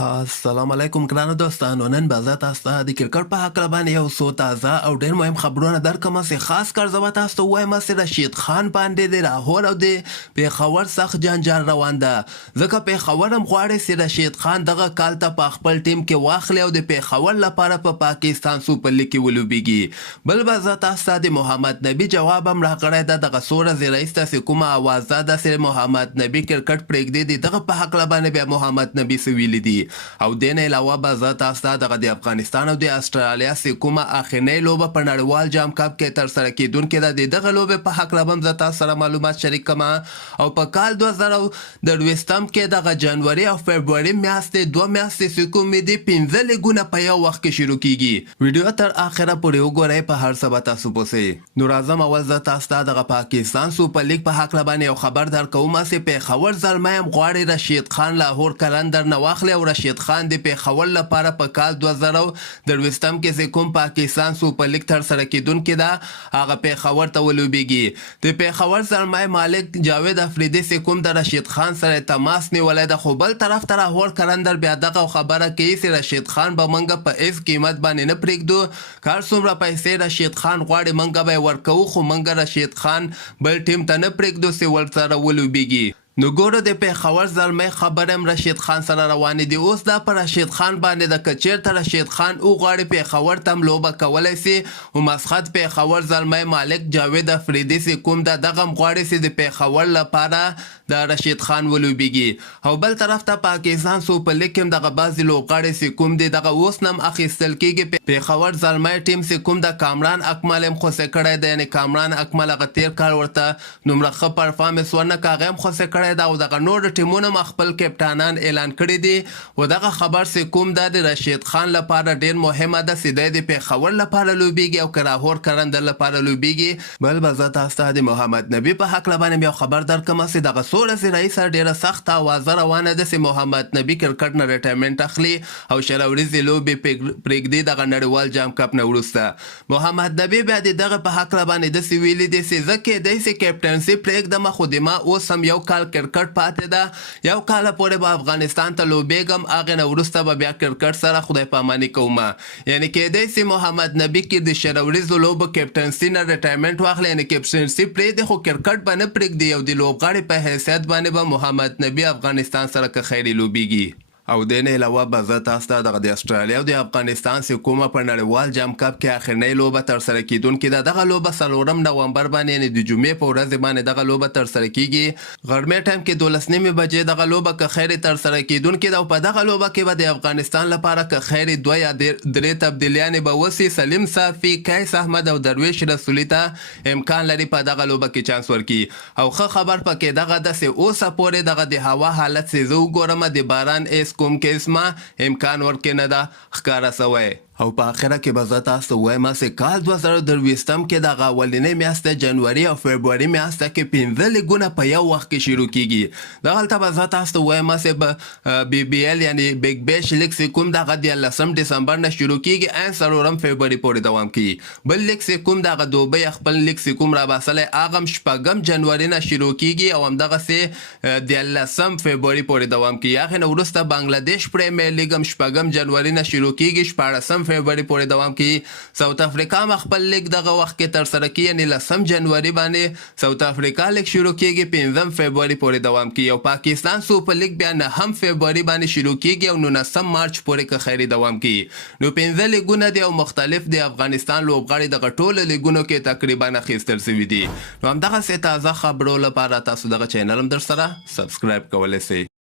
السلام علیکم ګرانو دوستانو. نن به زه تاسو ته د کرکټ په هکله باندې یو څو تازه او ډېر مهم خبرونه درکړم چې خاص کر زه به تاسو ته ووایم چې رشید خان باندې د لاهور او د پېښور سخت جنجال روان ده، ځکه پېښور هم غواړي چې رشید خان دغه کال ته په خپل ټیم کې واخلي او د پېښور لپاره په پاکستان سوپر لیګ کې ولوبېږي. بل به زه تاسو ته د محمد نبي جواب هم راغلی ده، دغه څو ورځې رئیس ته چې کومه اوازه ده چې محمد نبي کرکټ پرېږدي د دغه په هکله باندې بیا محمد نبي څه ویلي دي. او دې نه علاوه به زه تاسو ته دغه د افغانستان او د استرالیا چې کومه اخرنۍ لوبه په نړیوال جام کپ کې ترسره کیدونکې ده د دغه لوبې په هکله به هم زه تاسو سره معلومات شریک کړم. او په کال 2023 کې دغه جنوري او فبروري میاشتې دوه میاشتې چې کومې دي 15 لیګونه په یو وخت کې شروع کیږي. ویډیو تر اخره پورې وګورئ، په هر څه به تاسو پوهیږئ. نو راځم اول زه تاسو ته دغه پاکستان سوپر لیګ په هکله باندې یو خبر درکوم چې پېښور زلمی هم غواړي رشید خان لاهور کلندر نه واخلي او رشید خان د پېښور لپاره په کال 2023 کې چې کوم پاکستان سوپر لیګ ترسره کیدونکې ده هغه پېښور ته ولوبېږي. د پېښور زلمی مالک جاوید افریدي چې کوم د رشید خان سره تماس نیولی ده، خو بل طرف ته لاهور کلندر بیا دغه خبره کوي چې رشید خان به موږ په هېڅ قیمت باندې نه پرېږدو، کار څومره پیسې رشید خان غواړي موږ به یې ورکوو، خو موږ رشید خان بل ټیم ته نه پرېږدو چې ورسره ولوبېږي. نو ګوره د پېښور زلمی خبرې هم رشید خان سره روانې دي. اوس دا په رشید خان باندې د که چېرته رشید خان وغواړي پېښور ته هم لوبه کولی سي، او مسخت پېښور زلمی مالک جاوید افریدي چې کوم ده دغه هم غواړي چې د پېښور لپاره د رشید خان ولوبېږي. او بل طرف ته پاکستان سوپر لیګ کې هم دغه بعضې لوبغاړي چې کوم دي دغه اوس نه هم اخیستل کېږي. پېښور زلمی ټیم چې کوم د کامران اکمل هم خوسې کړی دی، یعنې کامران اکمل هغه تېر کال ورته دومره ښه پرفارمنس ورنه کړ، هغه هم خوسې کړی ده. او دغه نور ټیمونه هم خپل کپټانان اعلان کړي دي. او دغه خبر چې کوم ده د رشید خان لپاره ډېر مهمه ده چې دی د پېښور لپاره لوبېږي او که لاهور کلندر لپاره لوبېږي. بل به زه تاسو ته د محمد نبي په هکله باندې یو خبر درکړم چې دغه څو ورځې رئیسه ډېره سخته اوازه روانه ده چې محمد نبي کرکټ نه ریټایرمنټ اخلي او شل ورځې لوبې پرېږدي دغه نړیوال جام کپ نه وروسته. محمد نبي بیا د دغه په هکله باندې داسې ویلي دي چې زه کیدی شي کیپټنسي پرېږدم، خو د ما اوس هم یو کال کرکټ پاتې ده، یو کال پورې به افغانستان ته لوبېږم، هغې نه وروسته به بیا کرکټ سره خدای پاماني کوم. یعنې کیدی شي محمد نبي کې د شل ورځو لوبو کیپټنسي نه ریټایرمنټ واخلي، یعنې کیپټنسي پرېږدي خو کرکټ به نه پرېږدي او د لوبغاړي په حیثیت باندې به محمد نبي افغانستان سره که خیري لوبېږي. او دې نه علاوه به زه تاسو ته دغه د استرالیا او د افغانستان چې کومه په نړیوال جام کپ کې اخرنۍ لوبه ترسره کیدونکې ده، دغه لوبه 4 نومبر باندې یعنې د جمعې په ورځ باندې دغه لوبه ترسره کیږي. غرمې ټایم کې 12 بجې دغه لوبه که خیر ترسره کیدونکې ده. او په دغه لوبه کې به د افغانستان لپاره که خیر 2 یا 3 تبدیلیانې به وسي. سلیم صافي، قیس احمد او درویش رسولي ته امکان لري په دغه لوبه کې چانس ورکړي. او ښه خبر پکې دغه ده چې اوسه پورې دغه د هوا حالت چې زه وګورم د باران کوم قسمه امکان ورکې نه ده ښکاره سوی. او په آخره کې به زه تاسو ته ووایم چې کال 2023 کې دغه اولنۍ میاشته جنوري او فبروري میاشته کې 15 لیګونه په یو وخت کې شروع کیږي. دغلته به زه تاسو ته ووایم چې به بي بي ایل یعنې بیګ بیش لیګ چې کوم دغه 18 ډسمبر نه شروع کیږي ان 4 فبروري پورې دوام کوي. بل لیګ چې کوم دغه دوبۍ خپل لیګ چې کوم راباسلی هغه هم 4 جنوري نه شروع کیږي او همدغسې 18 فبروري پورې دوام کوي. هغې نه وروسته بنګلادیش پریمیر لیګ هم 4 جنوري نه شروع کیږي، 14 فبروري پورې دوام کوي. ساوت افریقا هم خپل لیګ دغه وخت کې ترسره کوي، یعنې 10 جنوري باندې ساوت افریقا لیګ شروع کیږي، 15 فبروري پورې دوام کوي. او پاکستان سوپر لیګ بیا 9 فبروري باندې شروع کیږي او 19 مارچ پورې که خیري دوام کوي. نو 15 لیګونه دي او مختلف د افغانستان لوبغاړي دغه ټولو لیګونو کې تقریبا اخیستل سوي دي. نو همدغسې تازه خبرو لپاره تاسو دغه چینل هم در سره سبسکرایب کولی سئ.